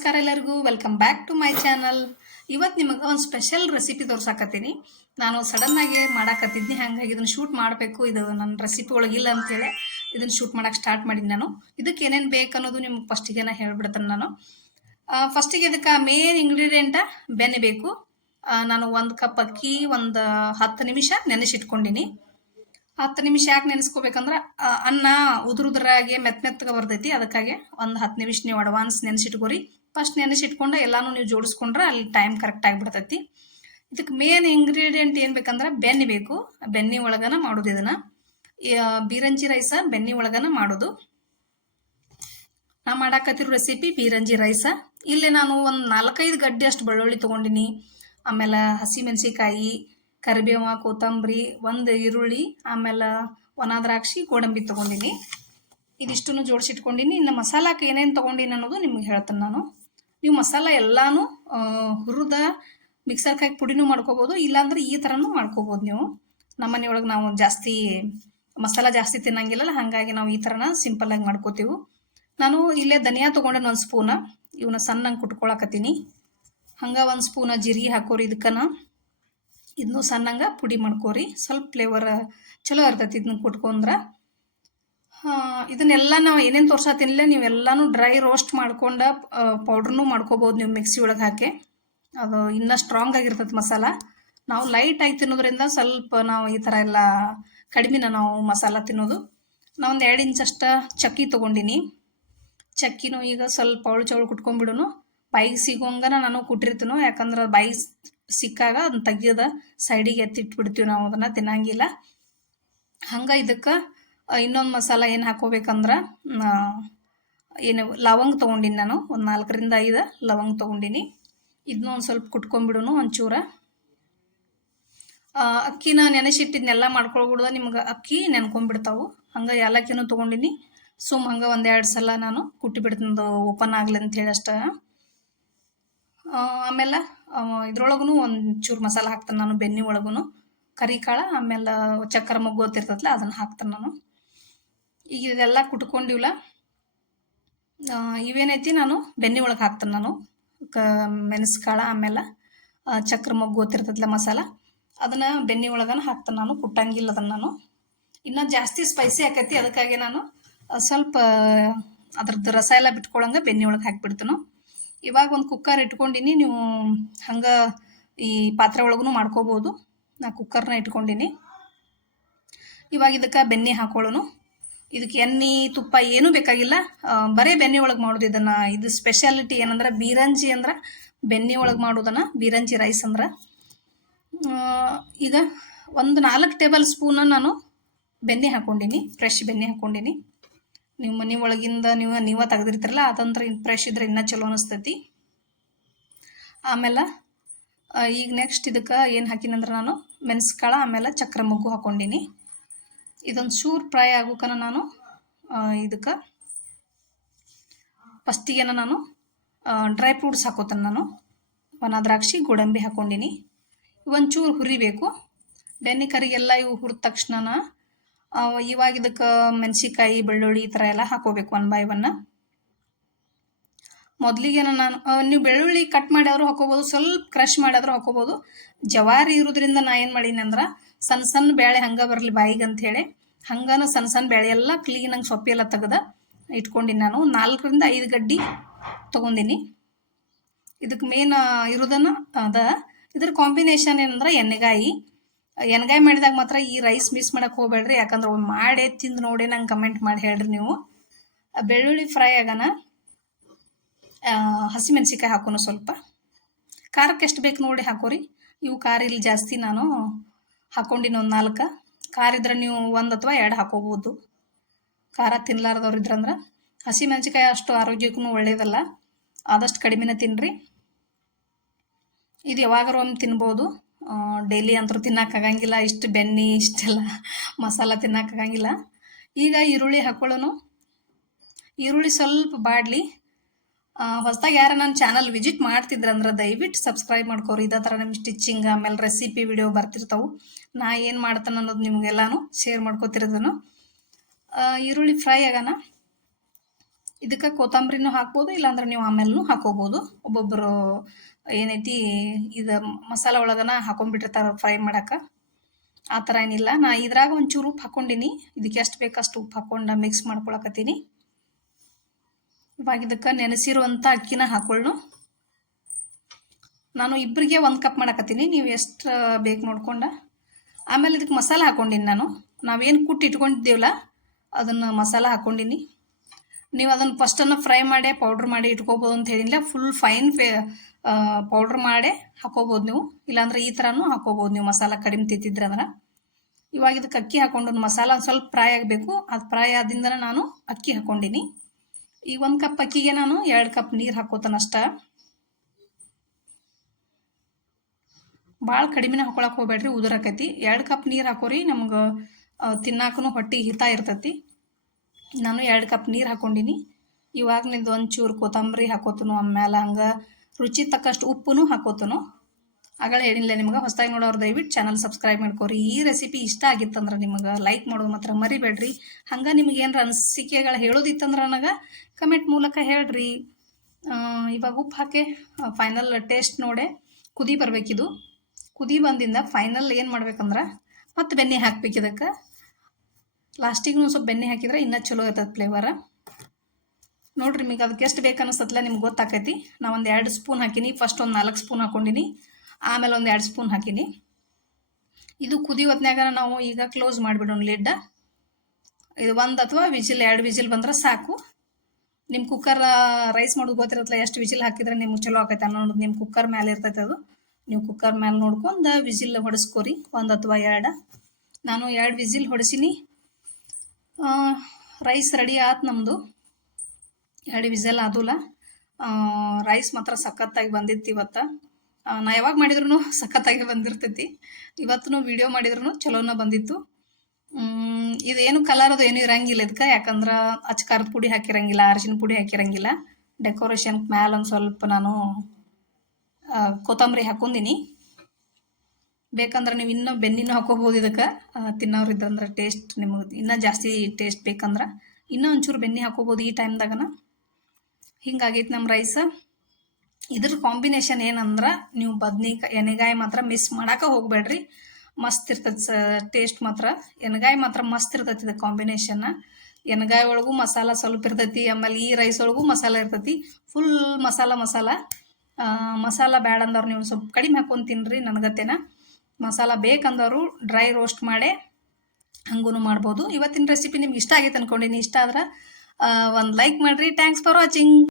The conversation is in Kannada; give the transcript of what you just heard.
ನಮಸ್ಕಾರ ಎಲ್ಲರಿಗೂ, welcome back to my channel. ಇವತ್ತು ನಿಮಗೆ ಒಂದು ಸ್ಪೆಷಲ್ ರೆಸಿಪಿ ತೋರ್ಸಾಕತ್ತೀನಿ. ನಾನು ಸಡನ್ ಆಗಿ ಮಾಡಾಕತ್ತಿದ್ನಿ, ಹಾಗಾಗಿ ಇದನ್ನು ಶೂಟ್ ಮಾಡಬೇಕು, ಇದು ನನ್ನ ರೆಸಿಪಿ ಒಳಗಿಲ್ಲ ಅಂತೇಳಿ ಇದನ್ನು ಶೂಟ್ ಮಾಡಕ್ಕೆ ಸ್ಟಾರ್ಟ್ ಮಾಡಿದ್ದೀನಿ. ನಾನು ಇದಕ್ಕೆ ಏನೇನು ಬೇಕು ಅನ್ನೋದು ನಿಮ್ಗೆ ಫಸ್ಟಿಗೆ ಹೇಳ್ಬಿಡ್ತೇನೆ. ನಾನು ಫಸ್ಟಿಗೆ ಇದಕ್ಕೆ ಮೇನ್ ಇಂಗ್ರೀಡಿಯೆಂಟ ಬೆಣ್ಣೆ ಬೇಕು. ನಾನು 1 ಕಪ್ ಅಕ್ಕಿ ಒಂದು 10 ನಿಮಿಷ ನೆನೆಸಿಟ್ಕೊಂಡಿನಿ. 10 ನಿಮಿಷ ಯಾಕೆ ನೆನೆಸ್ಕೋಬೇಕಂದ್ರೆ ಅನ್ನ ಉದುರಾಗಿ ಮೆತ್ತಗೆ ಬರ್ತೈತಿ. ಅದಕ್ಕಾಗಿ ಒಂದು 10 ನಿಮಿಷ ನೀವು ಅಡ್ವಾನ್ಸ್ ನೆನೆಸಿಟ್ಕೋರಿ. ಫಸ್ಟ್ ನೆನೆಸಿಟ್ಕೊಂಡ್ರೆ ಎಲ್ಲಾನು ನೀವು ಜೋಡಿಸ್ಕೊಂಡ್ರೆ ಅಲ್ಲಿ ಟೈಮ್ ಕರೆಕ್ಟ್ ಆಗಿಬಿಡ್ತೈತಿ. ಇದಕ್ಕೆ ಮೇನ್ ಇಂಗ್ರೀಡಿಯೆಂಟ್ ಏನು ಬೇಕಂದ್ರೆ ಬೆಣ್ಣೆ ಬೇಕು. ಬೆಣ್ಣೆ ಒಳಗನ ಮಾಡೋದು ಇದನ್ನ. ಬೀರಂಜಿ ರೈಸ ಬೆಣ್ಣೆ ಒಳಗನ ಮಾಡೋದು. ನಾ ಮಾಡಾಕತ್ತಿರೋ ರೆಸಿಪಿ ಬೀರಂಜಿ ರೈಸ. ಇಲ್ಲಿ ನಾನು ಒಂದು 4-5 ಗಡ್ಡೆ ಅಷ್ಟು ಬೆಳ್ಳುಳ್ಳಿ ತೊಗೊಂಡಿನಿ. ಆಮೇಲೆ ಹಸಿ ಮೆಣಸಿಕಾಯಿ, ಕರಿಬೇವ, ಕೊತ್ತಂಬರಿ, 1 ಈರುಳ್ಳಿ, ಆಮೇಲೆ ಒಣ ದ್ರಾಕ್ಷಿ, ಗೋಡಂಬಿ ತೊಗೊಂಡಿನಿ. ಇದಿಷ್ಟನ್ನು ಜೋಡಿಸಿಟ್ಕೊಂಡಿನಿ. ಇನ್ನು ಮಸಾಲಕ್ಕೆ ಏನೇನು ತೊಗೊಂಡಿನಿ ಅನ್ನೋದು ನಿಮ್ಗೆ ಹೇಳ್ತೇನೆ ನಾನು. ನೀವು ಮಸಾಲ ಎಲ್ಲಾನು ಹುರಿದ ಮಿಕ್ಸರ್ಗೆ ಹಾಕಿ ಪುಡಿನೂ ಮಾಡ್ಕೋಬೋದು, ಇಲ್ಲಾಂದ್ರೆ ಈ ಥರನೂ ಮಾಡ್ಕೋಬೋದು ನೀವು. ನಮ್ಮನೆಯೊಳಗೆ ನಾವು ಜಾಸ್ತಿ ಮಸಾಲ ಜಾಸ್ತಿ ತಿನ್ನಂಗಿಲ್ಲಲ್ಲ, ಹಾಗಾಗಿ ನಾವು ಈ ಥರನ ಸಿಂಪಲ್ಲಾಗಿ ಮಾಡ್ಕೋತೀವಿ. ನಾನು ಇಲ್ಲೇ ಧನಿಯಾ ತೊಗೊಂಡೆ 1 ಸ್ಪೂನ. ಇವನ್ನ ಸಣ್ಣಂಗೆ ಕುಟ್ಕೊಳಕತ್ತೀನಿ. ಹಂಗೆ 1 ಸ್ಪೂನ ಜೀರಿಗೆ ಹಾಕೋರಿ ಇದಕ್ಕನ. ಇದನ್ನು ಸಣ್ಣಂಗೆ ಪುಡಿ ಮಾಡ್ಕೋರಿ. ಸ್ವಲ್ಪ ಫ್ಲೇವರ್ ಚಲೋ ಇರ್ತೈತಿ ಇದನ್ನ ಕುಟ್ಕೊಂಡ್ರೆ. ಇದನ್ನೆಲ್ಲ ನಾವು ಏನೇನು ತೋರ್ಸತ್ತಿನಲ್ಲೇ ನೀವೆಲ್ಲಾನು ಡ್ರೈ ರೋಸ್ಟ್ ಮಾಡ್ಕೊಂಡು ಪೌಡ್ರನ್ನೂ ಮಾಡ್ಕೋಬೋದು ನೀವು ಮಿಕ್ಸಿ ಒಳಗೆ ಹಾಕಿ. ಅದು ಇನ್ನೂ ಸ್ಟ್ರಾಂಗ್ ಆಗಿರ್ತೈತೆ ಮಸಾಲ. ನಾವು ಲೈಟ್ ಆಗಿ ತಿನ್ನೋದ್ರಿಂದ ಸ್ವಲ್ಪ ನಾವು ಈ ಥರ ಎಲ್ಲ ಕಡಿಮೆನ ನಾವು ಮಸಾಲ ತಿನ್ನೋದು. ನಾವು ಒಂದು 2 ಇಂಚಷ್ಟು ಚಕ್ಕಿ ತೊಗೊಂಡಿನಿ. ಚಕ್ಕಿನೂ ಈಗ ಸ್ವಲ್ಪ ಅವಳು ಚವಳು ಕುಟ್ಕೊಂಡ್ಬಿಡೋನು. ಬಾಯಿಗೆ ಸಿಗೋಂಗನ ನಾನು ಕುಟ್ಟಿರ್ತೀನೋ, ಯಾಕಂದ್ರೆ ಬಾಯಿಗೆ ಸಿಕ್ಕಾಗ ಅದನ್ನ ತೆಗಿಯೋದ ಸೈಡಿಗೆ ಎತ್ತಿಟ್ಬಿಡ್ತೀವಿ, ನಾವು ಅದನ್ನು ತಿನ್ನಂಗಿಲ್ಲ. ಹಂಗೆ ಇದಕ್ಕೆ ಇನ್ನೊಂದು ಮಸಾಲ ಏನು ಹಾಕೋಬೇಕಂದ್ರೆ ಏನು ಲವಂಗ ತೊಗೊಂಡಿನಿ. ನಾನು ಒಂದು 4ರಿಂದ 5 ಲವಂಗ ತೊಗೊಂಡಿನಿ. ಇದನ್ನೂ ಒಂದು ಸ್ವಲ್ಪ ಕುಟ್ಕೊಂಡ್ಬಿಡೋನು ಒಂಚೂರ. ಅಕ್ಕಿನ ನೆನೆಸಿಟ್ಟಿದ್ನೆಲ್ಲ ಮಾಡ್ಕೊಳ್ಬಿಡ್ದ ನಿಮ್ಗೆ ಅಕ್ಕಿ ನೆನ್ಕೊಂಡ್ಬಿಡ್ತಾವು. ಹಂಗೆ ಏಲಕ್ಕಿನೂ ತೊಗೊಂಡಿನಿ. ಹಂಗೆ 1-2 ಸಲ ನಾನು ಕುಟ್ಟಿಬಿಡ್ತೀನಿ ಓಪನ್ ಆಗಲಿ ಅಂಥೇಳಿ ಅಷ್ಟೇ. ಆಮೇಲೆ ಇದ್ರೊಳಗೂ ಒಂಚೂರು ಮಸಾಲ ಹಾಕ್ತೇನೆ ನಾನು. ಬೆಣ್ಣೆ ಒಳಗೂ ಕರಿಕಾಳು, ಆಮೇಲೆ ಚಕ್ಕರೆ ಮೊಗ್ಗು ಗೊತ್ತಿರ್ತೈತಲ್ಲ ಅದನ್ನು ಹಾಕ್ತೇನೆ ನಾನು. ಈಗ ಇದೆಲ್ಲ ಕುಟ್ಕೊಂಡಿವಲ್ಲ, ಇವೇನೈತಿ ನಾನು ಬೆಣ್ಣೆ ಒಳಗೆ ಹಾಕ್ತೇನೆ ನಾನು. ಮೆಣಸ್ಕಾಳು, ಆಮೇಲೆ ಚಕ್ಕರೆ ಮೊಗ್ಗು ಗೊತ್ತಿರ್ತೈತಲ್ಲ ಮಸಾಲ, ಅದನ್ನು ಬೆಣ್ಣೆ ಒಳಗನ ಹಾಕ್ತೇನೆ ನಾನು. ಕುಟ್ಟಂಗಿಲ್ಲ ಅದನ್ನು ನಾನು. ಇನ್ನೂ ಜಾಸ್ತಿ ಸ್ಪೈಸಿ ಆಕೈತಿ, ಅದಕ್ಕಾಗಿ ನಾನು ಸ್ವಲ್ಪ ಅದ್ರದ್ದು ರಸ ಎಲ್ಲ ಬಿಟ್ಕೊಳಂಗೆ ಬೆಣ್ಣೆ ಒಳಗೆ ಹಾಕಿಬಿಡ್ತೇನೆ. ಇವಾಗ ಒಂದು ಕುಕ್ಕರ್ ಇಟ್ಕೊಂಡಿನಿ. ನೀವು ಹಂಗೆ ಈ ಪಾತ್ರೆ ಒಳಗೂ ಮಾಡ್ಕೋಬೋದು. ನಾ ಕುಕ್ಕರ್ನ ಇಟ್ಕೊಂಡಿನಿ. ಇವಾಗ ಇದಕ್ಕೆ ಬೆಣ್ಣೆ ಹಾಕೊಳ್ಳೋನು. ಇದಕ್ಕೆ ಎಣ್ಣೆ ತುಪ್ಪ ಏನೂ ಬೇಕಾಗಿಲ್ಲ, ಬರೀ ಬೆಣ್ಣೆ ಒಳಗೆ ಮಾಡೋದು ಇದನ್ನು. ಇದು ಸ್ಪೆಷಾಲಿಟಿ ಏನಂದ್ರೆ ಬೀರಂಜಿ ಅಂದ್ರೆ ಬೆಣ್ಣೆ ಒಳಗೆ ಮಾಡೋದನ್ನು, ಬೀರಂಜಿ ರೈಸ್ ಅಂದ್ರೆ. ಈಗ ಒಂದು 4 ಟೇಬಲ್ ಸ್ಪೂನ ನಾನು ಬೆಣ್ಣೆ ಹಾಕ್ಕೊಂಡಿನಿ. ಫ್ರೆಶ್ ಬೆಣ್ಣೆ ಹಾಕ್ಕೊಂಡಿನಿ. ನೀವು ಮನೆ ಒಳಗಿಂದ ನೀವು ತೆಗೆದಿರ್ತಿರಲ್ಲ, ಅದಂದ್ರೆ ಫ್ರೆಶ್ ಇದ್ರೆ ಇನ್ನೂ ಚಲೋ ಅನಿಸ್ತೈತಿ. ಆಮೇಲೆ ಈಗ ನೆಕ್ಸ್ಟ್ ಇದಕ್ಕೆ ಏನು ಹಾಕಿನಂದ್ರೆ ನಾನು ಮೆಣಸ್ಕಾಳು, ಆಮೇಲೆ ಚಕ್ಕರೆ ಮೊಗ್ಗು ಹಾಕ್ಕೊಂಡಿನಿ. ಇದೊಂದು ಚೂರು ಫ್ರೈ ಆಗೋಕನ ನಾನು ಇದಕ್ಕೆ ಫಸ್ಟಿಗೆ ನಾನು ಡ್ರೈ ಫ್ರೂಟ್ಸ್ ಹಾಕೋತೇನೆ ನಾನು. ಒಣ ದ್ರಾಕ್ಷಿ, ಗೋಡಂಬಿ ಹಾಕ್ಕೊಂಡಿನಿ. ಒಂಚೂರು ಹುರಿಬೇಕು. ಬೆಣ್ಣೆ ಕರಿಗೆಲ್ಲ ಇವು ಹುರಿದ ತಕ್ಷಣ ಇವಾಗ ಇದಕ್ಕೆ ಮೆಣಸಿಕಾಯಿ, ಬೆಳ್ಳುಳ್ಳಿ ಈ ಥರ ಎಲ್ಲ ಹಾಕೋಬೇಕು 1 by 1. ಮೊದಲಿಗೆ ನಾನು ನೀವು ಬೆಳ್ಳುಳ್ಳಿ ಕಟ್ ಮಾಡಿಯಾದರೂ ಹಾಕೋಬೋದು, ಸ್ವಲ್ಪ ಕ್ರಷ್ ಮಾಡಿಯಾದರೂ ಹಾಕೋಬೋದು. ಜವಾರಿ ಇರೋದ್ರಿಂದ ನಾ ಏನು ಮಾಡೀನಿ ಅಂದ್ರೆ ಸಣ್ಣ ಸಣ್ಣ ಬೇಳೆ ಹಂಗೆ ಬರಲಿ ಬಾಯಿಗೆ ಅಂಥೇಳಿ ಹಂಗನ ಸಣ್ಣ ಬೇಳೆ ಎಲ್ಲ ಕ್ಲೀನಾಗಿ ಸೊಪ್ಪಿ ಎಲ್ಲ ತೆಗೆದು ಇಟ್ಕೊಂಡಿನಿ ನಾನು. 4ರಿಂದ 5 ಗಡ್ಡೆ ತೊಗೊಂಡಿನಿ. ಇದಕ್ಕೆ ಮೇನ್ ಇರೋದನ್ನು ಇದ್ರ ಕಾಂಬಿನೇಷನ್ ಏನಂದ್ರೆ ಎಣ್ಣೆಗಾಯಿ ಮಾಡಿದಾಗ ಮಾತ್ರ ಈ ರೈಸ್ ಮಿಸ್ ಮಾಡಕ್ಕೆ ಹೋಗ್ಬೇಡ್ರಿ. ಯಾಕಂದ್ರೆ ಒಂದು ಮಾಡೇ ತಿಂದು ನೋಡಿ ನಂಗೆ ಕಮೆಂಟ್ ಮಾಡಿ ಹೇಳ್ರಿ ನೀವು. ಬೆಳ್ಳುಳ್ಳಿ ಫ್ರೈ ಆಗೋಣ. ಹಸಿಮೆಣ್ಸಿಕಾಯಿ ಹಾಕೋನು. ಸ್ವಲ್ಪ ಖಾರಕ್ಕೆ ಎಷ್ಟು ಬೇಕು ನೋಡಿ ಹಾಕೋರಿ. ಇವು ಖಾರ ಇಲ್ಲಿ ಜಾಸ್ತಿ ನಾನು ಹಾಕ್ಕೊಂಡಿನಿ, ಒಂದು 4. ಖಾರ ಇದ್ರೆ ನೀವು 1 ಅಥವಾ 2 ಹಾಕೋಬೋದು. ಖಾರ ತಿನ್ನಲಾರ್ದವ್ರು ಇದ್ರಂದ್ರೆ. ಹಸಿಮೆಣ್ಸಿಕಾಯಿ ಅಷ್ಟು ಆರೋಗ್ಯಕ್ಕೂ ಒಳ್ಳೇದಲ್ಲ, ಆದಷ್ಟು ಕಡಿಮೆನೇ ತಿನ್ನಿರಿ. ಇದು ಯಾವಾಗಾರು ಒಮ್ಮೆ ತಿನ್ಬೋದು, ಡೈಲಿ ಅಂತೂ ತಿನ್ನೋಕ್ಕಾಗಂಗಿಲ್ಲ. ಇಷ್ಟು ಬೆಣ್ಣೆ ಇಷ್ಟೆಲ್ಲ ಮಸಾಲ ತಿನ್ನೋಕ್ಕಾಗಂಗಿಲ್ಲ. ಈಗ ಈರುಳ್ಳಿ ಹಾಕೊಳ್ಳೋನು. ಈರುಳ್ಳಿ ಸ್ವಲ್ಪ ಬಾಡಲಿ. ಹೊಸದಾಗಿ ಯಾರು ನನ್ನ ಚಾನಲ್ ವಿಸಿಟ್ ಮಾಡ್ತಿದ್ರಂದ್ರೆ ದಯವಿಟ್ಟು ಸಬ್ಸ್ಕ್ರೈಬ್ ಮಾಡ್ಕೋರಿ. ಇದೇ ಥರ ನಿಮ್ಮ ಸ್ಟಿಚಿಂಗ್ ಆಮೇಲೆ ರೆಸಿಪಿ ವಿಡಿಯೋ ಬರ್ತಿರ್ತಾವೆ. ನಾ ಏನು ಮಾಡ್ತಾನೆ ಅನ್ನೋದು ನಿಮಗೆಲ್ಲಾನು ಶೇರ್ ಮಾಡ್ಕೋತಿರೋದನ್ನು. ಈರುಳ್ಳಿ ಫ್ರೈ ಆಗೋಣ. ಇದಕ್ಕೆ ಕೊತ್ತಂಬರಿನೂ ಹಾಕ್ಬೋದು, ಇಲ್ಲಾಂದ್ರೆ ನೀವು ಆಮೇಲೂ ಹಾಕೋಬೋದು. ಒಬ್ಬೊಬ್ಬರು ಏನೈತಿ ಇದು ಮಸಾಲ ಒಳಗನ ಹಾಕೊಂಡ್ಬಿಟ್ಟಿರ್ತಾರೆ ಫ್ರೈ ಮಾಡಕ್ಕೆ. ಆ ಥರ ಏನಿಲ್ಲ. ನಾ ಇದ್ರಾಗ ಒಂಚೂರು ಉಪ್ಪು ಹಾಕ್ಕೊಂಡಿನಿ. ಇದಕ್ಕೆ ಎಷ್ಟು ಬೇಕಷ್ಟು ಉಪ್ಪು ಹಾಕ್ಕೊಂಡು ಮಿಕ್ಸ್ ಮಾಡ್ಕೊಳಕತ್ತೀನಿ. ಇವಾಗ ಇದಕ್ಕೆ ನೆನೆಸಿರುವಂಥ ಅಕ್ಕಿನ ಹಾಕೊಳ್ಳು. ನಾನು ಇಬ್ಬರಿಗೆ 1 ಕಪ್ ಮಾಡಕತ್ತೀನಿ, ನೀವು ಎಷ್ಟು ಬೇಕು ನೋಡ್ಕೊಂಡು. ಆಮೇಲೆ ಇದಕ್ಕೆ ಮಸಾಲ ಹಾಕ್ಕೊಂಡಿನಿ ನಾನು. ನಾವೇನು ಕುಟ್ಟಿ ಇಟ್ಕೊಂಡಿದ್ದೇವಲ್ಲ ಅದನ್ನು ಮಸಾಲ ಹಾಕ್ಕೊಂಡಿನಿ. ನೀವು ಅದನ್ನು ಫಸ್ಟನ್ನು ಫ್ರೈ ಮಾಡಿ ಪೌಡ್ರ್ ಮಾಡಿ ಇಟ್ಕೋಬೋದು ಅಂತ ಹೇಳಿಲ್ಲ. ಫುಲ್ ಫೈನ್ ಪೌಡ್ರ್ ಮಾಡಿ ಹಾಕೋಬೋದು ನೀವು, ಇಲ್ಲಾಂದ್ರೆ ಈ ಥರನೂ ಹಾಕೋಬೋದು ನೀವು ಮಸಾಲ ಕಡಿಮೆ ತಿಂತಿದ್ರೆ ಅಂದ್ರೆ. ಇವಾಗ ಇದಕ್ಕೆ ಅಕ್ಕಿ ಹಾಕೊಂಡು ಮಸಾಲ ಒಂದು ಸ್ವಲ್ಪ ಫ್ರೈ ಆಗಬೇಕು. ಅದು ಫ್ರೈ ಆದಿಂದ ನಾನು ಅಕ್ಕಿ ಹಾಕ್ಕೊಂಡಿನಿ. ಈ 1 ಕಪ್ ಅಕ್ಕಿಗೆ ನಾನು 2 ಕಪ್ ನೀರು ಹಾಕೋತಾನಷ್ಟ. ಭಾಳ ಕಡಿಮೆನ ಹಾಕೊಳಕ್ಕೆ ಹೋಗ್ಬೇಡ್ರಿ, ಉದುರಾಕೈತಿ. 2 ಕಪ್ ನೀರು ಹಾಕೋರಿ, ನಮ್ಗೆ ತಿನ್ನಾಕೂ ಹೊಟ್ಟೆಗೆ ಹಿತ ಇರ್ತೈತಿ. ನಾನು 2 ಕಪ್ ನೀರು ಹಾಕ್ಕೊಂಡಿನಿ. ಇವಾಗ ನಿಂದು ಒಂಚೂರು ಕೊತ್ತಂಬರಿ ಹಾಕೋತನು, ಆಮೇಲೆ ಹಂಗೆ ರುಚಿ ತಕ್ಕಷ್ಟು ಉಪ್ಪು ಹಾಕೋತನು. ಆಗಳ ಹೇಳಿಲ್ಲ ನಿಮ್ಗೆ. ಹೊಸದಾಗಿ ನೋಡೋರು ದಯವಿಟ್ಟು ಚಾನಲ್ ಸಬ್ಸ್ಕ್ರೈಬ್ ಮಾಡ್ಕೋರಿ. ಈ ರೆಸಿಪಿ ಇಷ್ಟ ಆಗಿತ್ತಂದ್ರೆ ನಿಮಗೆ ಲೈಕ್ ಮಾಡೋದು ಮಾತ್ರ ಮರಿಬೇಡ್ರಿ. ಹಂಗೆ ನಿಮ್ಗೆ ಏನಾರ ಅನಿಸಿಕೆಗಳು ಹೇಳೋದಿತ್ತಂದ್ರೆ ನನಗೆ ಕಮೆಂಟ್ ಮೂಲಕ ಹೇಳ್ರಿ. ಇವಾಗ ಉಪ್ಪು ಹಾಕಿ ಫೈನಲ್ ಟೇಸ್ಟ್ ನೋಡೆ ಕುದಿ ಬರಬೇಕಿದು. ಕುದಿ ಬಂದಿಂದ ಫೈನಲ್ ಏನು ಮಾಡ್ಬೇಕಂದ್ರೆ ಮತ್ತೆ ಬೆಣ್ಣೆ ಹಾಕ್ಬೇಕು. ಇದಕ್ಕೆ ಲಾಸ್ಟಿಗೂ ಸ್ವಲ್ಪ ಬೆಣ್ಣೆ ಹಾಕಿದ್ರೆ ಇನ್ನೂ ಚಲೋ ಇರ್ತದೆ ಫ್ಲೇವರ. ನೋಡ್ರಿ ನಿಮಗೆ ಅದಕ್ಕೆ ಎಷ್ಟು ಬೇಕು ಅನ್ನಿಸ್ತಲ್ಲ ನಿಮ್ಗೆ ಗೊತ್ತಾಕೈತಿ. ನಾ ಒಂದು 2 ಸ್ಪೂನ್ ಹಾಕಿನಿ. ಫಸ್ಟ್ ಒಂದು 4 ಸ್ಪೂನ್ ಹಾಕ್ಕೊಂಡಿನಿ, ಆಮೇಲೆ ಒಂದು 2 ಸ್ಪೂನ್ ಹಾಕಿನಿ. ಇದು ಕುದಿ ಹೊತ್ನ್ಯಾಗ ನಾವು ಈಗ ಕ್ಲೋಸ್ ಮಾಡಿಬಿಡೋಣ ಲಿಡ್. ಇದು 1 ಅಥವಾ 2 ವಿಜಿಲ್ ಬಂದ್ರೆ ಸಾಕು. ನಿಮ್ಮ ಕುಕ್ಕರ್ ರೈಸ್ ಮಾಡೋದು ಗೊತ್ತಿರತ್ತಲ್ಲ, ಎಷ್ಟು ವಿಜಿಲ್ ಹಾಕಿದ್ರೆ ನಿಮ್ಗೆ ಚಲೋ ಆಕೈತೆ ಅನ್ನೋದು ನಿಮ್ಮ ಕುಕ್ಕರ್ ಮೇಲೆ ಇರ್ತೈತೆ ಅದು. ನೀವು ಕುಕ್ಕರ್ ಮೇಲೆ ನೋಡ್ಕೊಂಡು ವಿಜಿಲ್ ಹೊಡೆಸ್ಕೋರಿ, 1 ಅಥವಾ 2. ನಾನು 2 ವಿಜಿಲ್ ಹೊಡೆಸಿನಿ. ರೈಸ್ ರೆಡಿ ಆಯ್ತು ನಮ್ಮದು. 2 ವಿಜಲ್ ಆದಲ್ಲ. ರೈಸ್ ಮಾತ್ರ ಸಖತ್ತಾಗಿ ಬಂದಿತ್ತು ಇವತ್ತು. ನಾ ಯಾವಾಗ ಮಾಡಿದ್ರು ಸಖತ್ತಾಗಿ ಬಂದಿರ್ತೈತಿ. ಇವತ್ತು ವಿಡಿಯೋ ಮಾಡಿದ್ರು ಚಲೋನ ಬಂದಿತ್ತು. ಇದೇನು ಕಲರ್ ಅದು ಏನೂ ಇರಂಗಿಲ್ಲ ಇದಕ್ಕೆ, ಯಾಕಂದ್ರೆ ಅಚ್ಕಾರದ ಪುಡಿ ಹಾಕಿರಂಗಿಲ್ಲ, ಅರಿಶಿನ ಪುಡಿ ಹಾಕಿರಂಗಿಲ್ಲ. ಡೆಕೋರೇಷನ್ ಮ್ಯಾಲೆ ಒಂದು ಸ್ವಲ್ಪ ನಾನು ಕೊತ್ತಂಬರಿ ಹಾಕೊಂಡಿನಿ. ಬೇಕಂದ್ರೆ ನೀವು ಇನ್ನೂ ಬೆನ್ನಿನೂ ಹಾಕೋಬೋದು. ಇದಕ್ಕೆ ತಿನ್ನೋರು ಇದ್ದಂದ್ರೆ ಟೇಸ್ಟ್ ನಿಮಗೆ ಇನ್ನೂ ಜಾಸ್ತಿ ಟೇಸ್ಟ್ ಬೇಕಂದ್ರೆ ಇನ್ನೂ ಒಂಚೂರು ಬೆನ್ನಿ ಹಾಕೋಬೋದು ಈ ಟೈಮ್ದಾಗನ. ಹಿಂಗಾಗೈತೆ ನಮ್ಮ ರೈಸ್. ಇದ್ರ ಕಾಂಬಿನೇಷನ್ ಏನಂದ್ರೆ ನೀವು ಬದ್ನಿಕಾಯಿ ಎಣ್ಣೆಗಾಯಿ ಮಾತ್ರ ಮಿಸ್ ಮಾಡೋಕೆ ಹೋಗ್ಬೇಡ್ರಿ. ಮಸ್ತ್ ಇರ್ತೈತೆ ಟೇಸ್ಟ್ ಮಾತ್ರ. ಎಣ್ಣೆಗಾಯಿ ಮಾತ್ರ ಮಸ್ತ್ ಇರ್ತೈತಿ ಇದು ಕಾಂಬಿನೇಷನ್ನ. ಎಣ್ಣೆಗಾಯಿ ಒಳಗೂ ಮಸಾಲ ಸ್ವಲ್ಪ ಇರ್ತೈತಿ, ಆಮೇಲೆ ಈ ರೈಸ್ ಒಳಗೂ ಮಸಾಲ ಇರ್ತೈತಿ. ಫುಲ್ ಮಸಾಲ ಬೇಡ ಅಂದವ್ರು ನೀವು ಸ್ವಲ್ಪ ಕಡಿಮೆ ಹಾಕೊಂಡು ತಿನ್ನಿರಿ. ನನಗತ್ತೇನ ಮಸಾಲ ಬೇಕಂದವರು ಡ್ರೈ ರೋಸ್ಟ್ ಮಾಡಿ ಹಂಗೂ ಮಾಡ್ಬೋದು. ಇವತ್ತಿನ ರೆಸಿಪಿ ನಿಮ್ಗೆ ಇಷ್ಟ ಆಗೈತೆ ಅಂದ್ಕೊಂಡಿನಿ. ಇಷ್ಟ ಆದ್ರೆ ಒಂದು ಲೈಕ್ ಮಾಡಿರಿ. Thanks for watching.